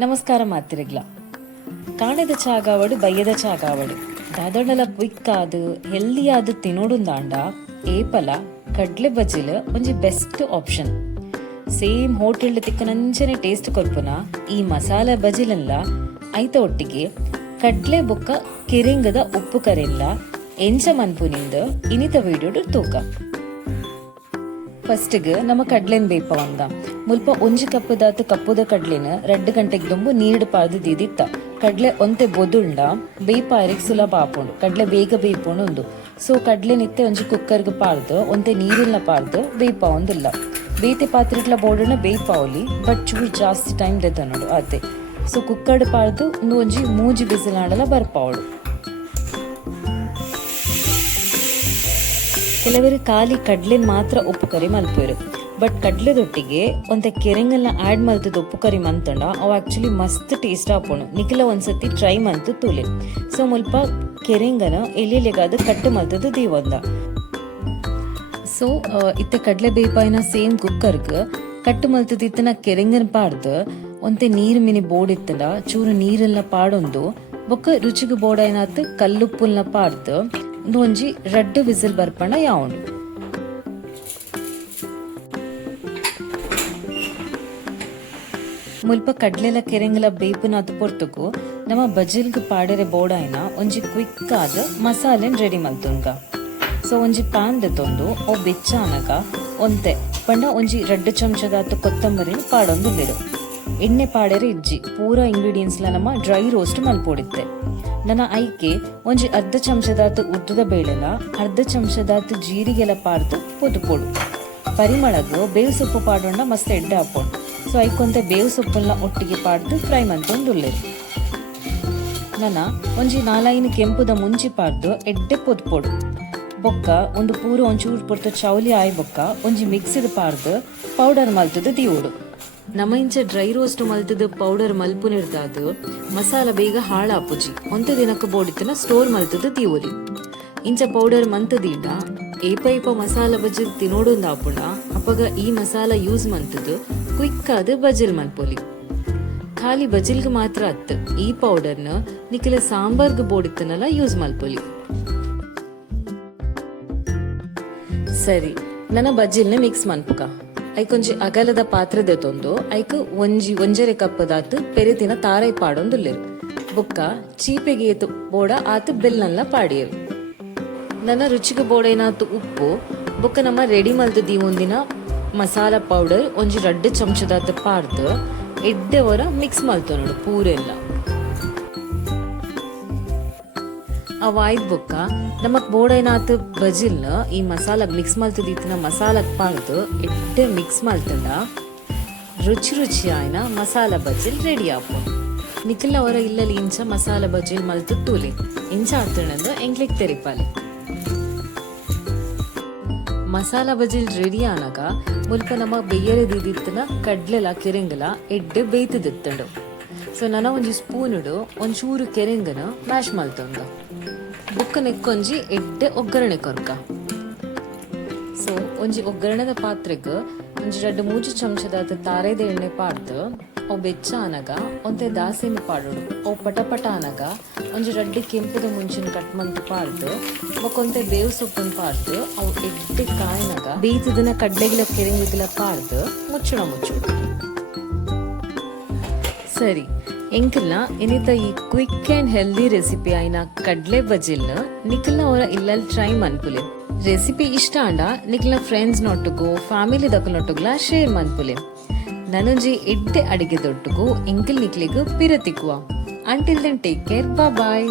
ನಮಸ್ಕಾರ ಮಾತಿರಿಗ್ಲ ಕಾಣದ ಚಾಗಾವಡು ಬಯ್ಯದ ಚಾಗಾವಡು ದಾದೊಂಡಲ ಕ್ವಿಕ್ ಆದ್ ಹೆಲ್ದಿ ಆದ್ ತಿನ್ನೋಡುಂದಾಂಡ ಏಪಲ ಕಡ್ಲೆ ಬಜ್ಜಿಲ್ ಒಂಜಿ ಬೆಸ್ಟ್ ಆಪ್ಷನ್. ಸೇಮ್ ಹೋಟೆಲ್ ತಿಕ್ಕನಂಚನೆ ಟೇಸ್ಟ್ ಕೊರ್ಪುನ ಈ ಮಸಾಲೆ ಬಜಿಲಲ್ಲ ಐತ ಒಟ್ಟಿಗೆ ಕಡ್ಲೆ ಬೊಕ್ಕ ಕಿರಿಂಗದ ಉಪ್ಪು ಕರೆಲ್ಲ ಎಂಚ ಮನ್ಪುನಿಂದ ಇನಿತ ವಿಡಿಯೋಡು ತೂಕ. ಫಸ್ಟ್ಗೆ ನಮ್ಮ ಕಡ್ಲೆನ್ ಬೇಪ ಒಂದ ಮುಲ್ಪ ಒಂಜಿ ಕಪ್ಪದಾತು ಕಪ್ಪುದ ಕಡ್ಲೆನ 2 ಗಂಟೆಗೆ ದುಂಬು ನೀರು ಪಾರ್ದು ದೀದಿತ್ತ. ಕಡ್ಲೆ ಒಂತೆ ಬೊದುಂಡ ಬೇಪಾಯರಿಗೆ ಸುಲಭ ಆಪುಂಡು, ಕಡ್ಲೆ ಬೇಗ ಬೇಯ್ಪುಂಡು ಉಂದು. ಸೊ ಕಡ್ಲೆ ನಿತ್ತೆ ಒಂಜಿ ಕುಕ್ಕರ್ಗೆ ಪಾರ್ದು ಒಂತೆ ನೀರಿನ ಪಾರ್ದು ಬೇಯ್ಪ ಒಂದಿಲ್ಲ. ಬೇತೆ ಪಾತ್ರೆಗ್ಲ ಬೋಡನ ಬೇಯ್ಪಾವಲಿ ಬಟ್ ಚೂರು ಜಾಸ್ತಿ ಟೈಮ್ ದೆತ್ತ ನೋಡು ಅದೇ. ಸೊ ಕುಕ್ಕರ್ಡ್ ಪಾರ್ದು ಒಂಜಿ 3 ಬಿಸಿಲ್ ಆಡಲ ಬರ್ಪಾವಳು. ಕೆಲವರು ಖಾಲಿ ಕಡ್ಲೆನ್ ಮಾತ್ರ ಉಪ್ಪು ಕರಿ ಮಲ್ಪುವರು, ಬಟ್ ಕಡ್ಲೆದೊಟ್ಟಿಗೆ ಒಂತೆ ಕೆರೆಂಗಲ್ನ ಆಡ್ ಮಲ್ತದ ಉಪ್ಪು ಕರಿ ಮಂತಂಡ ಅವು ಆಕ್ಚುಲಿ ಮಸ್ತ್ ಟೇಸ್ಟ್ ಆಪೋಣು. ನಿಖಿಲ ಒಂದ್ಸತಿ ಟ್ರೈ ಮಂತು ತೂಲೆ. ಸೊ ಮುಲ್ಪ ಕೆರೆಂಗನ ಎಲೆಲೆಗಾದ ಕಟ್ಟು ಮಲ್ತದ ದೀವೊಂದ. ಸೊ ಇತ್ತೆ ಕಡ್ಲೆ ಬೇಪಾಯಿನ ಸೇಮ್ ಕುಕ್ಕರ್ಗ್ ಕಟ್ಟು ಮಲ್ತದ ಇತ್ತನ ಕೆರೆಂಗನ ಪಾಡ್ದು ಒಂತೆ ನೀರು ಮಿನಿ ಬೋಡಿತ್ತಂಡ ಚೂರು ನೀರೆಲ್ಲ ಪಾಡೊಂದು ಬೊಕ್ಕ ರುಚಿಗೆ ಬೋಡಾಯಿನಾತ್ ಕಲ್ಲುಪ್ಪುಲ್ನ ಪಾಡ್ದು ಒಂಜಿ 2 ವಿಸಿಲ್ ಬರ್ಪಣ ಯಾವೊಂಡು. ಮುಲ್ಪ ಕಡ್ಲೆಲ ಕೆರೆಂಗಲ ಬೇಪುನಾತ್ ಪೊರ್ತುಕು ನಮ್ಮ ಬಜಿಲ್ಗ್ ಪಾಡೆರೆ ಬೋಡಾಯಿನ ಒಂಜಿ ಕ್ವಿಕ್ ಆದ ಮಸಾಲೆನ್ ರೆಡಿ ಮಲ್ತುಂಗ. ಸೊ ಒಂಜಿ ಪ್ಯಾನ್ ದೆತ್ತೊಂದು ಅವು ಬೆಚ್ಚಾನಗ ಒಂತೆ ಪಂಡ ಒಂಜಿ 2 ಚಮಚದಾತು ಕೊತ್ತಂಬರಿನ ಪಾಡೊಂದುಲ್ಲೆರು. ಎಣ್ಣೆ ಪಾಡೆರೆ ಇಜ್ಜಿ ಪೂರ ಇಂಗ್ರೀಡಿಯೆಂಟ್ಸ್ಲ ನಮ್ಮ ಡ್ರೈ ರೋಸ್ಟ್ ಮಲ್ಪೊಡಿತ್ತೆ. ನನ್ನ ಐಕೆ ಒಂಜಿ 1/2 ಚಮಚದಾತು ಉದ್ದದ ಬೇಳೆಲ 1/2 ಚಮಚದಾತು ಜೀರಿಗೆಲ ಪಾಡ್ದು ಪೊದು ಪರಿಮಳಗು ಬೇವು ಸೊಪ್ಪು ಪಾಡೋಂಡ ಮಸ್ತ್ ಎಡ್ಡೆ ಹಾಪೋಡು. ಸೊ ಐಕೊಂತೆ ಬೇವು ಸೊಪ್ಪನ್ನ ಒಟ್ಟಿಗೆ ಪಾಡ್ದು ಫ್ರೈ ಮಂತೊಂದುಲ್ಲೆರು. ನನ್ನ ಒಂಜಿ 4 ಕೆಂಪುದ ಮುಂಚಿ ಪಾಡ್ದು ಎಡ್ಡೆ ಪೊದು ಬೊಕ್ಕ ಒಂದು ಪೂರ ಒಂಚೂರು ಪೊರ್ತು ಚೌಲಿ ಆಯ್ ಬೊಕ್ಕ ಒಂಜಿ ಮಿಕ್ಸಿಡ್ ಪಾಡ್ದು ಪೌಡರ್ ಮಲ್ತದ ದೀವೋಡು. ನಮ್ಮ ಇಂಚ ಡ್ರೈ ರೋಸ್ಟ್ ಮಲ್ತದ ಪೌಡರ್ ಮಲ್ಪುನಿರ್ದಾದು ಮಸಾಲ ಬೇಗ ಹಾಳಾಪುಜಿ ಒಂತೆ ದಿನಕ್ಕೆ ಬೋಡಿತನ ಸ್ಟೋರ್ ಮಲ್ತದ ದೀವೊಲಿ. ಇಂಚ ಪೌಡರ್ ಮಂತದೀಡ ಏಪ ಮಸಾಲ ಬಜಿಲ್ ತಿನ್ನೋಡೊಂದು ಆಪುಂಡ ಅಪ್ಪಗ ಈ ಮಸಾಲ ಯೂಸ್ ಮಂತದ್ದು ಕ್ವಿಕ್ ಆದ ಬಜಿಲ್ ಮಲ್ಪೊಲಿ. ಖಾಲಿ ಬಜಿಲ್ಗೆ ಮಾತ್ರ ಅತ್ತ ಈ ಪೌಡರ್ನ ನಿಖಿಲ ಸಾಂಬಾರ್ಗ್ ಬೋಡಿತ್ತನಲ್ಲ ಯೂಸ್ ಮಲ್ಪೊಲಿ. ಸರಿ, ನನ್ನ ಬಜಿಲ್ನ ಮಿಕ್ಸ್ ಮನ್ಪುಕ ಐಕೊಂಜಿ ಅಗಲದ ಪಾತ್ರೆ ತೊಂದು ಐಕ್ ಒಂಜರೆ ಕಪ್ಪದಾತು ಪೆರಿತಿನ ತಾರೈ ಪಾಡೊಂದುಲ್ಲೆರು. ಬೊಕ್ಕ ಚೀಪೆಗೆ ಏತು ಬೋಡ ಆತು ಬೆಲ್ಲನ್ಲ ಪಾಡಿಯರು. ನನ್ನ ರುಚಿಗೆ ಬೋಡೇನಾತು ಉಪ್ಪು ಬೊಕ್ಕ ನಮ್ಮ ರೆಡಿ ಮಲ್ತು ದೀವೊಂದಿನ ಮಸಾಲ ಪೌಡರ್ ಒಂಜಿ 2 ಚಮಚದಾತು ಪಾಡ್ದು ಎಡ್ಡೆ ಹೊರ ಮಿಕ್ಸ್ ಮಲ್ತು ನೋಡು ಪೂರೆಲ್ಲ. ಅವಾಯ್ದು ಬೊಕ್ಕ ನಮಕ್ ಬೋಡೇನಾತು ಬಜಿಲ್ನ ಈ ಮಸಾಲ ಮಿಕ್ಸ್ ಮಲ್ತದಿತ್ತಿನ ಮಸಾಲಕ್ ಪಾಡ್ದು ಎಡ್ಡೆ ಮಿಕ್ಸ್ ಮಲ್ತಂಡ ರುಚಿ ಆಯ್ನ ಮಸಾಲ ಬಜಿಲ್ ರೆಡಿ ಆಪು. ನಿಖಿಲ್ ಅವರ ಇಲ್ಲಲ್ಲಿ ಇಂಚ ಮಸಾಲ ಬಜಿಲ್ ಮಲ್ತು ತೂಲಿ ಇಂಚ ಆತಣಂದು ಎಂಗ್ಲಿಕ್ ತೆರಿಪಾಲಿ. ಮಸಾಲ ಬಜಿಲ್ ರೆಡಿ ಆನಾಗ ಮುಲ್ಪ ನಮ್ಮ ಬೆಯ್ಯರೆ ದಿತ್ತಿನ ಕಡ್ಲೆಲ ಕೆರೆಂಗಲ ಎಡ್ಡೆ ಬೇಯ್ತದಿತ್ತಂಡು. ಸೊ ನನ್ನ ಒಂಜಿ ಸ್ಪೂನುಡು ಒಂಚೂರು ಕೆರೆಂಗನ ಮ್ಯಾಶ್ ಮಲ್ತೊಂದ ಬುಕ್ಕ ನೆಕ್ಕೊಂಜಿ ಎಡ್ಡೆ ಒಗ್ಗರಣೆ ಕೊರ್ಕ. ಸೊ ಒಂಜಿ ಒಗ್ಗರಣೆದ ಪಾತ್ರೆಗ್ ಒಂಜಿ 2-3 ಚಮಚದಾದ ತಾರೆದ ಎಣ್ಣೆ ಪಾಡ್ದು ಅವು ಬೆಚ್ಚ ಆನಗ ಒಂತೆ ದಾಸಿನ ಪಾಡೋಡು ಅವು ಪಟ ಆನಗ ಒಂಜಿ 2 ಕೆಂಪುದ ಮುಂಚಿನ ಕಟ್ ಮಂತ್ ಪಾಡ್ದು ಬೊಕ್ಕೊಂತೆ ಬೇವು ಸೊಪ್ಪನ್ ಪಾಡ್ದು ಅವು ಎಡ್ಡೆ ಕಾಯಿನಾಗ ಬೇಯ್ತದನ್ನ ಕಡ್ಲೆಗಿಲ ಕೆರೆಂಗಿಲ ಪಾಡ್ದು ಮುಚ್ಚೋಡು. ಸರಿ, ಎಂಕಲ್ನ ಇನ್ನಿತ ಈ ಕ್ವಿಕ್ ಅಂಡ್ ಹೆಲ್ದಿ ರೆಸಿಪಿ ಆಯ್ನ ಕಡ್ಲೆ ಬಜಿಲ್ನ ನಿಖಲ್ನ ಅವರ ಇಲ್ಲಲ್ಲಿ ಟ್ರೈ ಮನ್ಪುಲೆ. ರೆಸಿಪಿ ಇಷ್ಟ ಆಂಡ ನಿಖಲ್ನ ಫ್ರೆಂಡ್ಸ್ ನೊಟ್ಟುಗು ಫ್ಯಾಮಿಲಿ ದಕ್ಕನೊಟ್ಟುಗ್ಲ ಶೇರ್ ಮನ್ಪುಲೆ. ನನಂಜಿ ಎಡ್ಡೆ ಅಡಿಗೆ ದೊಟ್ಟುಗು ಎಂಕಲ್ ನಿಕ್ಲಿಗೂ ಪಿರತಿಕ್ಕುವ. ಅಂಟಿಲ್ ದೆನ್ ಟೇಕ್ ಕೇರ್, ಬಾಯ್.